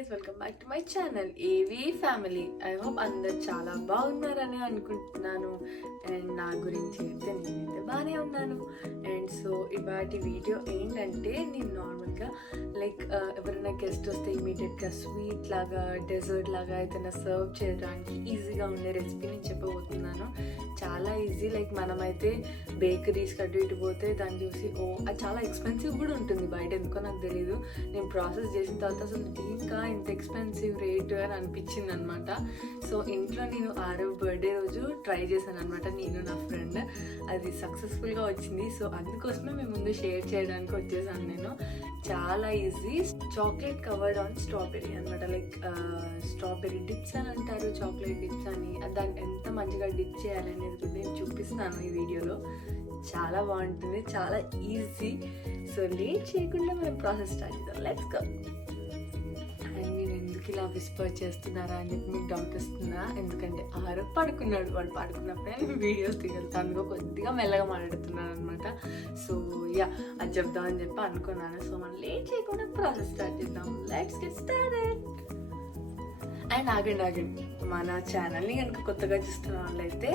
guys, welcome back to my channel AV Family. I hope అందరు చాలా బాగున్నారని అనుకుంటున్నాను. అండ్ నా గురించి అయితే నేనైతే బాగానే ఉన్నాను. అండ్ సో ఇవాటి వీడియో ఏంటంటే నేను నార్మల్గా లైక్ ఎవరైనా గెస్ట్ వస్తే ఇమీడియట్గా స్వీట్ లాగా డెజర్ట్ లాగా ఏదైనా సర్వ్ చేయడానికి ఈజీగా ఉండే రెసిపీ నేను చెప్పబోతున్నాను. చాలా ఈజీ. లైక్ మనమైతే బేకరీస్ అటు ఇటు పోతే దాన్ని చూసి అది చాలా ఎక్స్పెన్సివ్ కూడా ఉంటుంది బయట, ఎందుకో నాకు తెలీదు. నేను ప్రాసెస్ చేసిన తర్వాత అసలు ఇంకా ఇంత ఎక్స్పెన్సివ్ రేట్ అని అనిపించింది అనమాట. సో ఇంట్లో నేను ఆరవ బర్త్డే రోజు ట్రై చేశాను అనమాట, నేను నా ఫ్రెండ్. అది సక్సెస్ఫుల్గా వచ్చింది. సో అందుకోసమే మేము ముందు షేర్ చేయడానికి వచ్చేసాను నేను. చాలా easy. Chocolate covered on strawberry అనమాట. లైక్ స్ట్రాబెరీ డిప్స్ అని అంటారు, చాక్లెట్ డిప్స్ అని. దాన్ని ఎంత మంచిగా డిప్ చేయాలి అనేది కూడా నేను చూపిస్తాను ఈ వీడియోలో. చాలా బాగుంటుంది, చాలా ఈజీ. సో లేట్ చేయకుండా మనం ప్రాసెస్ స్టార్ట్ చేద్దాం. Let's go. అండ్ నేను ఎందుకు ఇలా విస్పర్ చేస్తున్నారా అని చెప్పి మీకు డౌట్ వస్తుందా? ఎందుకంటే ఆరు పడుకున్నాడు. వాడు పడుకున్నప్పుడే నేను వీడియోస్ తీయగలుగుతాను. కొద్దిగా మెల్లగా మాట్లాడుతున్నాను అనమాట. సో అది చెప్దామని చెప్పి అనుకున్నాను. సో మనం లేట్ చేయకుండా ప్రాసెస్ స్టార్ట్ చేద్దాం. Let's get started. అండ్ ఆగండి, మన ఛానల్ని కనుక కొత్తగా చూస్తున్న వాళ్ళైతే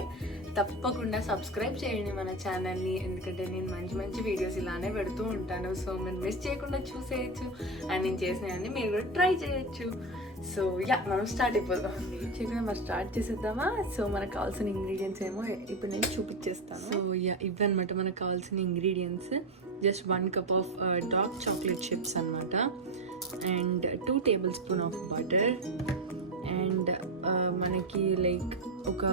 తప్పకుండా సబ్స్క్రైబ్ చేయండి మన ఛానల్ని. ఎందుకంటే నేను మంచి మంచి వీడియోస్ ఇలానే పెడుతూ ఉంటాను. సో మీరు మిస్ చేయకుండా చూసేయచ్చు. అండ్ నేను చేసినవన్నీ మీరు కూడా ట్రై చేయొచ్చు. సో మనం స్టార్ట్ అయిపోదాం. చేయకుండా మనం స్టార్ట్ చేసేద్దామా? సో మనకు కావాల్సిన ఇంగ్రీడియంట్స్ ఏమో ఇప్పుడు నేను చూపించేస్తాను. సో ఇవన్నమాట మనకు కావాల్సిన ingredients. Just 1 cup of dark chocolate chips అనమాట. And 2 tablespoons of butter. And మనకి లైక్ ఒక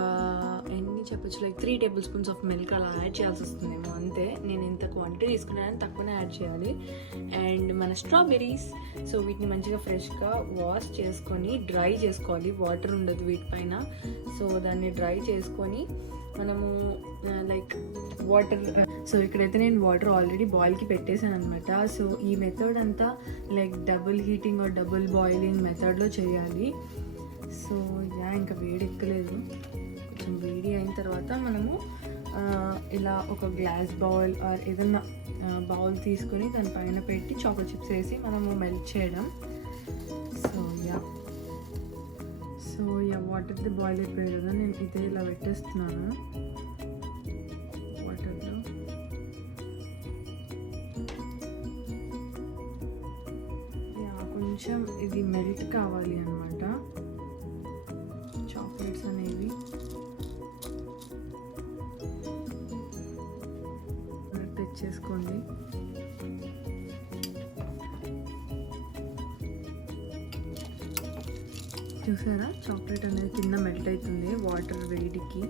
ఎన్ని చెప్పచ్చు, లైక్ 3 tablespoons ఆఫ్ మిల్క్ అలా యాడ్ చేయాల్సి వస్తుందేమో, అంతే. నేను ఇంత క్వాంటిటీ తీసుకున్నాను, తక్కువనే యాడ్ చేయాలి. అండ్ మన స్ట్రాబెర్రీస్. సో వీటిని మంచిగా ఫ్రెష్గా వాష్ చేసుకొని డ్రై చేసుకోవాలి. వాటర్ ఉండదు వీటిపైన. సో దాన్ని డ్రై చేసుకొని మనము లైక్ వాటర్. సో ఇక్కడైతే నేను వాటర్ ఆల్రెడీ బాయిల్కి పెట్టేశాను అనమాట. సో ఈ మెథడ్ అంతా like double heating or double boiling మెథడ్లో చేయాలి. సో ఇంకా వేడి ఎక్కలేదు. కొంచెం వేడి అయిన తర్వాత మనము ఇలా ఒక గ్లాస్ బౌల్ ఆర్ ఏదన్నా బౌల్ తీసుకొని దానిపైన పెట్టి చాక్లెట్ చిప్స్ వేసి మనము మెల్ట్ చేయడం. సో వాటర్ది బాయిల్ అయిపోయాయి కదా, నేను ఇదే ఇలా పెట్టేస్తున్నాను వాటర్లో. కొంచెం ఇది మెల్ట్ కావాలి అన్నమాట చాక్లెట్స్ అనేవి. తెచ్చేసుకోండి. చూసారా, చాక్లెట్ అనేది కింద మెల్ట్ అవుతుంది వాటర్ వేడికి.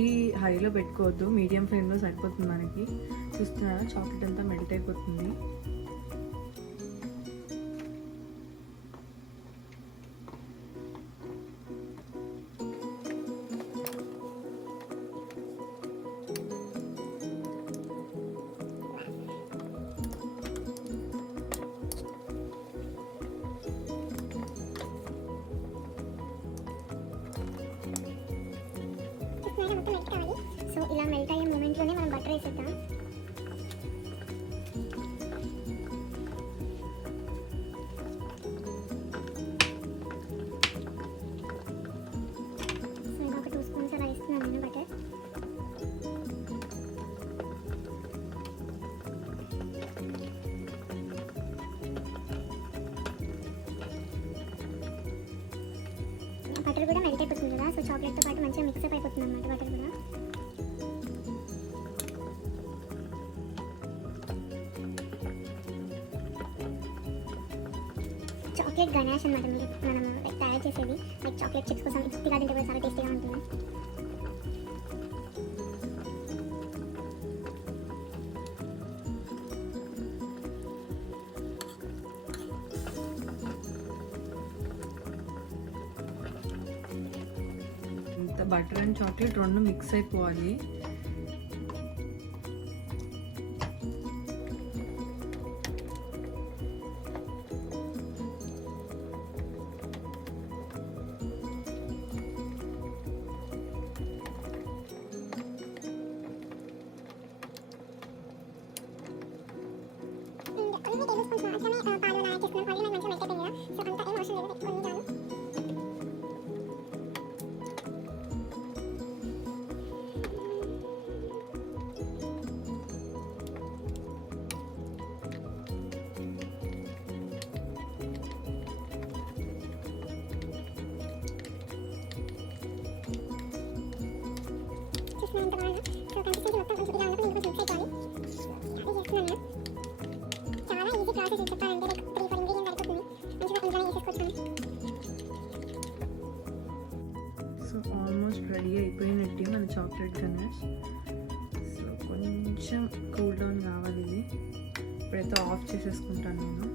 ఈ హైలో పెట్టుకోవద్దు, మీడియం ఫ్లేమ్లో సరిపోతుంది మనకి. చూస్తున్నారా, చాక్లెట్ అంతా మెల్ట్ అయిపోతుంది. మొత్తం మెల్ట్ కావాలి. సో ఇలా మెల్ట్ అయ్యే మూమెంట్లోనే మనం బటర్ వేసేద్దాం. సో ఇలా ఒక 2 spoons అలా వేస్తున్నాను నేను బటర్. బటర్ కూడా మెల్ట్ అయిపోతుంది కదా. సో చాక్లెట్తో పాటు మంచిగా మిక్సప్ అయిపోతుంది అన్నమాట బటర్ కూడా. చాక్లెట్ గనాష్ అనమాట మనం లైక్ తయారు చేసేది. లైక్ చాక్లెట్ చిప్స్ కోసం ఇదిగా తింటే కూడా చాలా టేస్టీగా ఉంటుంది. బటర్ అండ్ చాక్లెట్ రెండు మిక్స్ అయిపోవాలి. అన్ని టేబుల్ స్పూన్స్ మాత్రమే పాలు యాడ్ చేస్తున్నాం. ఆల్రెడీ మనకి మంచిగా కన్సిస్టెన్సీ మొత్తం కొంచెం ఇలా ఉన్నప్పుడు ఇంకొంచెం మిక్స్ అయిపోవాలి. అది చేస్తున్నాను నేను. చాలా ఈజీ ప్రాసెస్ ఇది చెప్పాలంటే, లైక్ 3-4 ఇంగ్రీడియంట్స్ అయిపోతుంది. మంచిగా ఇంట్లోనే చేసేసుకోవచ్చు. సో ఆల్మోస్ట్ రెడీ అయిపోయినట్టే మన చాక్లెట్ గణేష్. సో కొంచెం కూల్ డౌన్ కావాలి ఇది. ఇప్పుడైతే ఆఫ్ చేసేసుకుంటాను నేను.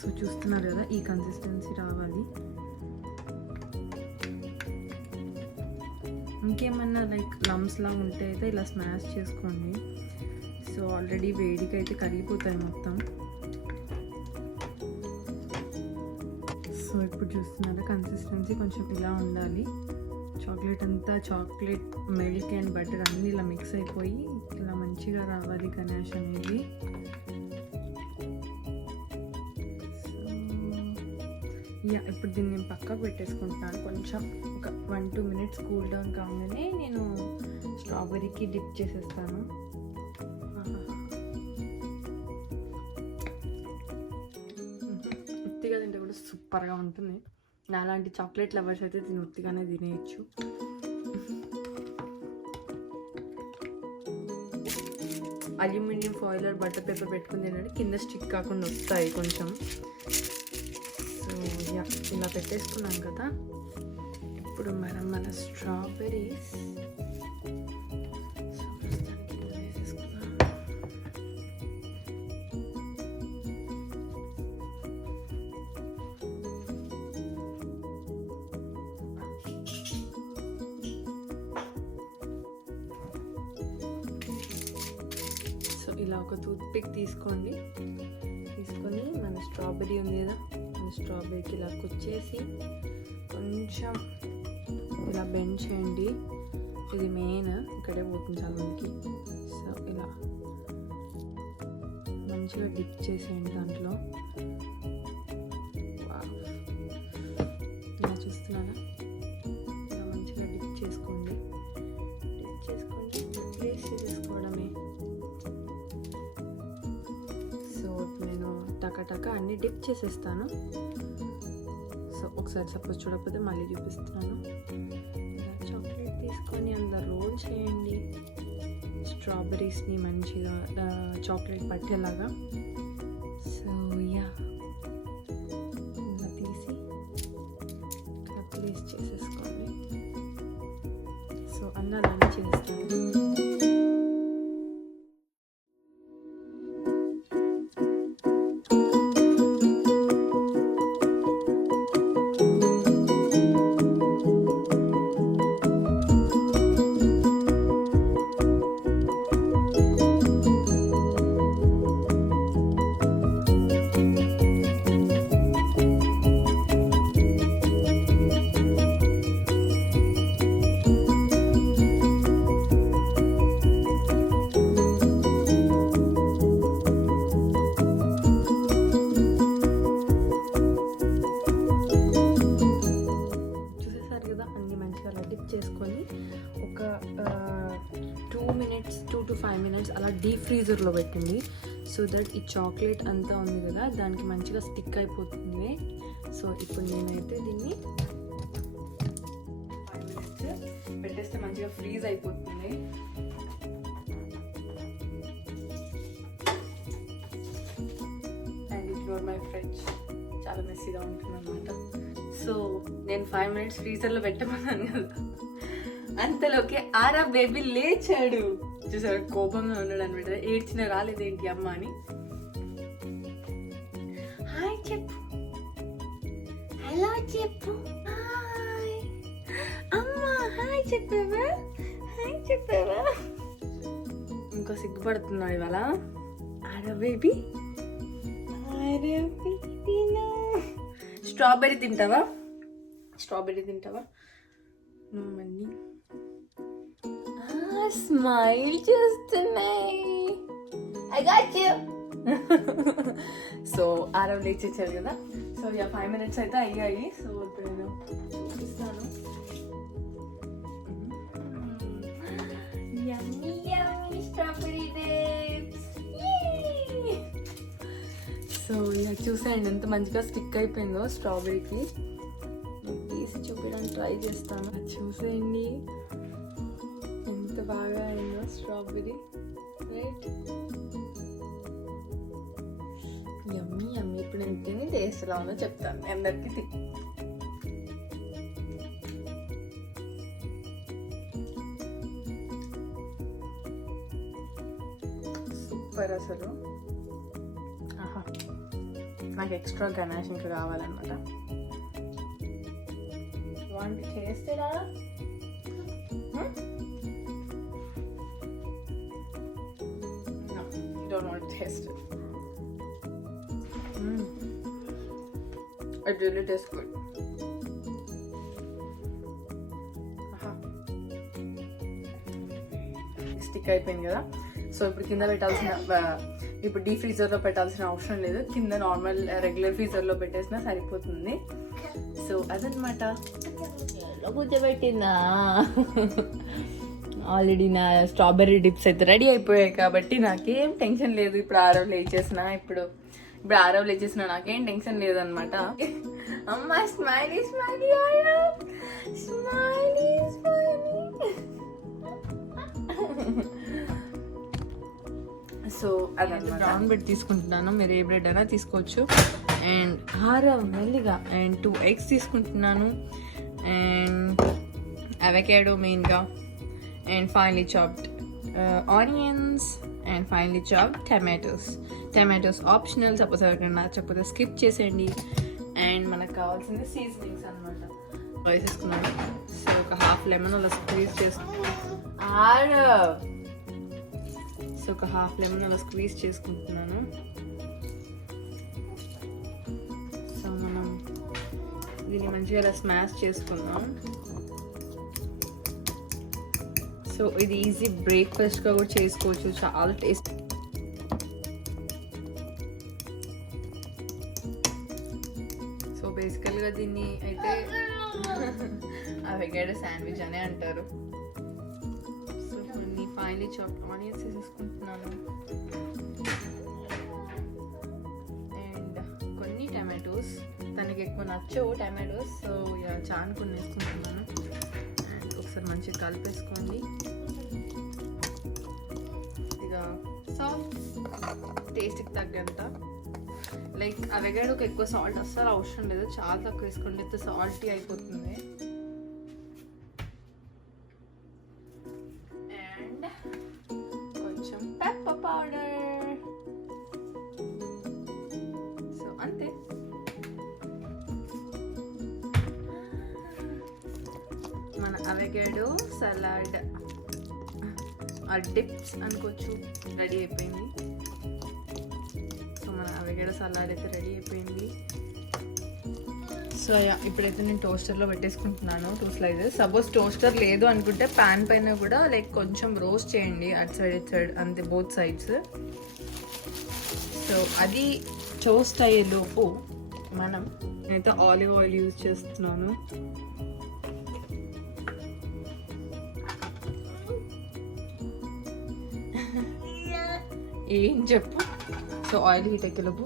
సో చూస్తున్నారు కదా, ఈ కన్సిస్టెన్సీ రావాలి. ఇంకేమన్నా లైక్ లమ్స్ లా ఉంటే అయితే ఇలా స్మాష్ చేసుకోండి. సో ఆల్రెడీ వేడికి అయితే కరిగిపోతాయి మొత్తం. సో ఇప్పుడు చూస్తున్నారా, కన్సిస్టెన్సీ కొంచెం ఇలా ఉండాలి. చాక్లెట్ అంతా, చాక్లెట్ మిల్క్ అండ్ బటర్ అన్నీ ఇలా మిక్స్ అయిపోయి ఇలా మంచిగా రావాలి గణేష్ అనేది. ఇప్పుడు దీన్ని నేను పక్కకు పెట్టేసుకుంటున్నాను. కొంచెం ఒక 1-2 మినిట్స్ కూల్ డౌన్ కాగానే నేను స్ట్రాబెర్రీకి డిప్ చేసేస్తాను. ఉత్తిగా తింటే కూడా సూపర్గా ఉంటుంది. నాలాంటి చాక్లెట్ లవర్స్ అయితే దీన్ని ఉత్తిగానే తినేయచ్చు. Aluminium foil are butter paper పెట్టుకుని తినండి, కింద స్టిక్ కాకుండా వస్తాయి కొంచెం. సో ఇలా పెట్టేసుకున్నాం కదా. ఇప్పుడు మనం మన స్ట్రాబెర్రీస్ వేసేసుకున్నాం. సో ఇలా ఒక టూత్ పిక్ తీసుకొని మన స్ట్రాబెర్రీ ఉంది కదా, స్ట్రాబెర్రీకి ఇలా కుచ్చేసి కొంచెం ఇలా బెండ్ చేయండి. ఇది మెయిన్, ఇక్కడే పోతుంది చాలా మనకి. సో ఇలా మంచిగా డిప్ చేసేయండి దాంట్లో. ఇలా చూస్తున్నారా, ఇలా మంచిగా డిప్ చేసుకోండి. ప్లేస్ చేసేసుకోవడమే. సో నేను టక అన్ని డిప్ చేసేస్తాను. సో ఒకసారి సపోజ్ చూడకపోతే మళ్ళీ చూపిస్తున్నాను. ఇలా చాక్లెట్ తీసుకొని అందులో రోల్ చేయండి. స్ట్రాబెర్రీస్ని మంచిగా చాక్లెట్ పట్టేలాగా. సో ఇలా తీసి ఇలా ప్లేస్ చేసేసుకోండి. సో అన్నీ చేస్తాను. చేసుకొని ఒక 2 to 5 minutes అలా డీప్ ఫ్రీజర్లో పెట్టండి. సో దట్ ఈ చాక్లెట్ అంతా ఉంది కదా, దానికి మంచిగా స్టిక్ అయిపోతుంది. సో ఇప్పుడు నేనైతే దీన్ని 5 minutes పెట్టేస్తే మంచిగా ఫ్రీజ్ అయిపోతుంది. And it was my fridge, చాలా మెస్సీగా ఉంటుంది అన్నమాట. సో నేను 5 minutes ఫ్రీజర్లో పెట్టమన్నాను కదా, అంతలోకి ఆరా బేబీ లేచాడు. చూసారు, కోపంగా ఉన్నాడు అనమాట. ఏడ్చిన రాలేదేంటి అమ్మ అని. హాయ్ చెప్పు, హలో చెప్పు, హాయ్ అమ్మ, హాయ్ చెప్పావా, హాయ్ చెప్పావా. ఇంకా సిగ్గుపడుతున్నాడు ఇవాళ. ఆరా బేబీ, స్ట్రాబెర్రీ తింటావా, స్ట్రాబెర్రీ తింటావా నువ్వన్నీ. స్మైల్ చేస్తున్నాయి. I got you. So Aarav లేచేసారు కదా. సో 5 minutes అయితే అయ్యాయి. సో ఇప్పుడు నేను చూపిస్తాను. యమ్మీ యమ్మీ స్ట్రాబెర్రీ డేట్స్. సో ఇలా చూసాయండి ఎంత మంచిగా స్టిక్ అయిపోయిందో స్ట్రాబెర్రీకి. తీసి చూపించడానికి ట్రై చేస్తాను. చూసేయండి బాగా అయిందో స్ట్రాబెరీ రైట్. యమ్మీ యమ్మీ. ఇప్పుడు నేను తిని టేస్ట్ ఎలా ఉందో చెప్తాను అందరికి. సూపర్ అసలు. ఆహా, నాకు ఎక్స్ట్రా గనాష్ ఇంకా కావాలన్నమాట. Want taste it or? No, you don't want to taste it. It really tastes good. Stick అయిపోయింది కదా. సో ఇప్పుడు కింద పెట్టాల్సిన, ఇప్పుడు డీప్ ఫ్రీజర్లో పెట్టాల్సిన అవసరం లేదు. కింద నార్మల్ రెగ్యులర్ ఫ్రీజర్లో పెట్టేసినా సరిపోతుంది. సో అదనమాట. కూర్చోబెట్టిందా? ఆల్రెడీ నా స్ట్రాబెర్రీ డిప్స్ అయితే రెడీ అయిపోయాయి కాబట్టి నాకేం టెన్షన్ లేదు. ఇప్పుడు ఆరవ్ లేచేసిన నాకేం టెన్షన్ లేదనమాట. అమ్మా smiley smiley smiley smiley. So అదనమాట. బ్రౌన్ బ్రెడ్ తీసుకుంటున్నాను, మీరు ఏ బ్రెడ్ అయినా తీసుకోవచ్చు. అండ్ హారం మెల్లిగా. అండ్ 2 eggs తీసుకుంటున్నాను. అండ్ అవకాడో మెయిన్గా. And finally chopped onions. And finally chopped tomatoes optional. Suppose ఎవరికైనా నచ్చకపోతే స్కిప్ చేసేయండి. అండ్ మనకు కావాల్సింది సీజనింగ్స్ అనమాట. వేసేసుకున్నాను. సో ఒక హాఫ్ లెమన్ అలా స్క్వీజ్ చేసుకుంటున్నాను. సో మనం దీన్ని మంచిగా అలా స్మాష్ చేసుకుందాం. సో ఇది ఈజీ బ్రేక్ఫాస్ట్గా కూడా చేసుకోవచ్చు, చాలా టేస్ట్. సో బేసికల్గా దీన్ని అయితే అవకాడో శాండ్విచ్ అనే అంటారు. సో కొన్ని ఫైనలీ చాప్డ్ ఆనియన్స్ వేసేసుకుంటున్నాను. అండ్ కొన్ని టమాటోస్. తనకి ఎక్కువ నచ్చవు టమాటోస్, సో చాలా కొన్ని వేసుకుంటున్నాను. అండ్ ఒకసారి మంచిగా కలిపేసుకోండి. ఇక సాల్ట్ టేస్ట్కి తగ్గంత. లైక్ అవకాడోకి ఎక్కువ సాల్ట్ అస్సలు అవసరం లేదు, చాలా తక్కువ వేసుకోండి, సాల్టీ అయిపోతుంది. అండ్ కొంచెం పెప్పర్ పౌడర్. సో అంతే. మన అవకాడో సలాడ్ డిప్స్ అనుకోవచ్చు రెడీ అయిపోయింది. సో మన అవకాడో సలాడ్ అయితే రెడీ అయిపోయింది. సో ఇప్పుడైతే నేను టోస్టర్లో పెట్టేసుకుంటున్నాను 2 slices. సపోజ్ టోస్టర్ లేదు అనుకుంటే ప్యాన్ పైన కూడా లైక్ కొంచెం రోస్ట్ చేయండి, అటు సైడ్ ఇటు సైడ్ అంతే, బోత్ సైడ్స్. సో అది టోస్ట్ అయ్యేలోపు నేనైతే ఆలివ్ ఆయిల్ యూజ్ చేస్తున్నాను. ఏం చెప్పు. సో ఆయిల్ హీట్ ఎక్కేలోపు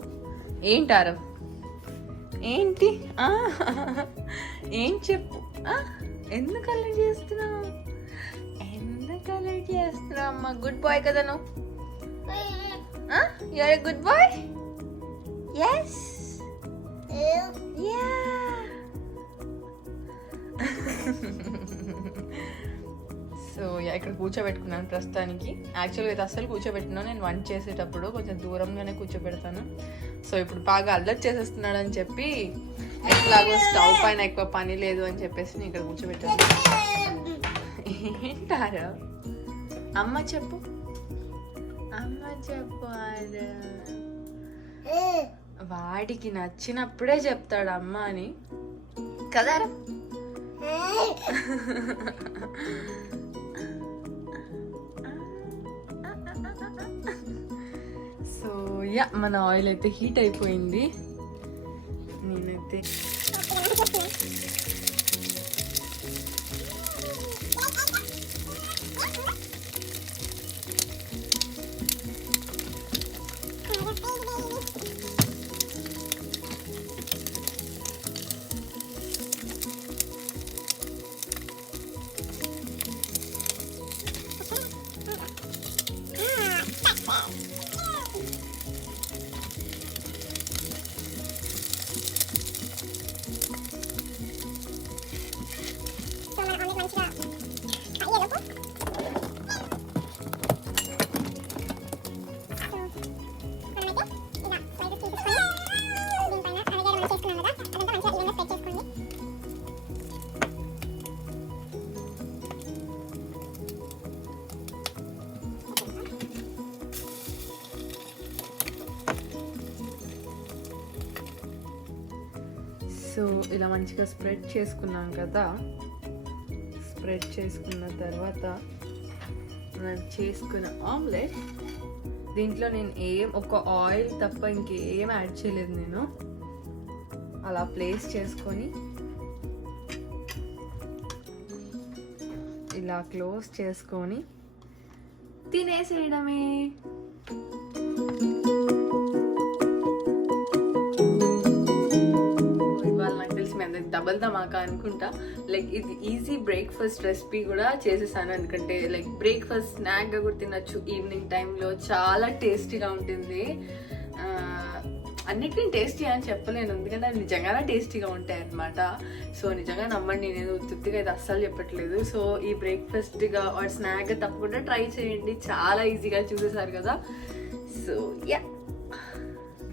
ఏంటారు ఏంటి ఏం చెప్పు. ఎందుకు అలర్ట్ చేస్తున్నావు అమ్మా? గుడ్ బాయ్ కదా నువ్వు? You're a good boy. Yes yeah. So ఇక్కడ కూర్చోబెట్టుకున్నాను ప్రస్తుతానికి. యాక్చువల్గా అయితే అస్సలు కూర్చోబెట్టినాను, నేను వంట చేసేటప్పుడు కొంచెం దూరంగానే కూర్చోబెడతాను. సో ఇప్పుడు బాగా అల్లరి చేసేస్తున్నాడు అని చెప్పి, ఎట్లాగో స్టవ్ పైన ఎక్కువ పని లేదు అని చెప్పేసి నేను ఇక్కడ కూర్చోబెట్టాను. ఏంటారా? అమ్మ చెప్పు. వాడికి నచ్చినప్పుడే చెప్తాడు అమ్మ అని కదారా. సో మన ఆయిల్ అయితే హీట్ అయిపోయింది. నేనైతే సో ఇలా మంచిగా స్ప్రెడ్ చేసుకున్నాం కదా, స్ప్రెడ్ చేసుకున్న తర్వాత మనం చేసుకున్న ఆమ్లెట్, దీంట్లో నేను ఒక ఆయిల్ తప్ప ఇంకేం యాడ్ చేయలేదు నేను. అలా ప్లేస్ చేసుకొని ఇలా క్లోజ్ చేసుకొని తినేసేయడమే. ఇవాళ నాకు తెలిసి మీ అందరికి డబల్ ధమాకా అనుకుంటా. లైక్ ఇది ఈజీ బ్రేక్ఫాస్ట్ రెసిపీ కూడా చేసేసాను, ఎందుకంటే లైక్ బ్రేక్ఫాస్ట్ స్నాక్గా కూడా తినచ్చు ఈవినింగ్ టైంలో. చాలా టేస్టీగా ఉంటుంది. అన్నిటికీ టేస్టీ అని చెప్పలేను, ఎందుకంటే అవి నిజంగానే టేస్టీగా ఉంటాయి అన్నమాట. సో నిజంగా నమ్మండి, నేను తృప్తిగా అయితే అస్సలు చెప్పట్లేదు. సో ఈ బ్రేక్ఫాస్ట్గా ఆర్ స్నాక్గా తప్పకుండా ట్రై చేయండి, చాలా ఈజీగా చూసేసారు కదా. So yeah,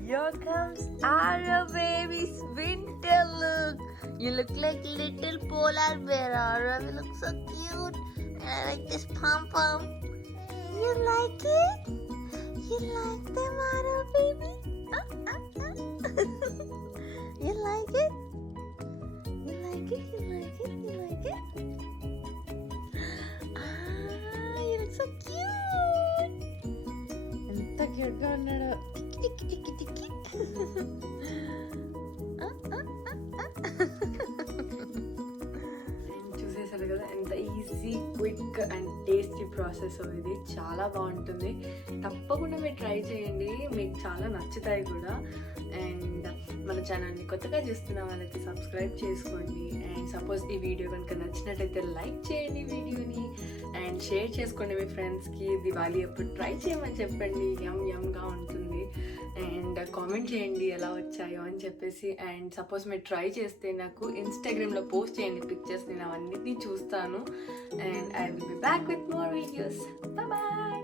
Here comes our baby's winter look. You look like little polar bear, Ara. You look so cute. And I like this pom-pom. You like it? You like them, Ara, baby? You like it? You like it? You like it? You like it? Ah, you look so cute. ఎంత క్యూట్గా ఉన్నాడో. Ticky, ticky, ticky, ticky. చూసేసారు కదా ఎంత easy, quick and tasty process. ఇది చాలా బాగుంటుంది, తప్పకుండా మీరు ట్రై చేయండి, మీకు చాలా నచ్చుతాయి కూడా. అండ్ మన ఛానల్ని కొత్తగా చూస్తున్న వాళ్ళకి సబ్స్క్రైబ్ చేసుకోండి. అండ్ సపోజ్ ఈ వీడియో కనుక నచ్చినట్టయితే లైక్ చేయండి వీడియోని, అండ్ షేర్ చేసుకోండి మీ ఫ్రెండ్స్కి. దివాళీ అప్పుడు ట్రై చేయమని చెప్పండి, యమ్గా ఉంటుంది. అండ్ కామెంట్ చేయండి ఎలా వచ్చాయో అని చెప్పేసి. అండ్ సపోజ్ మీరు ట్రై చేస్తే నాకు ఇన్స్టాగ్రామ్లో పోస్ట్ చేయండి పిక్చర్స్, నేను అవన్నిటిని చూస్తాను. And I will be back with more videos. Bye.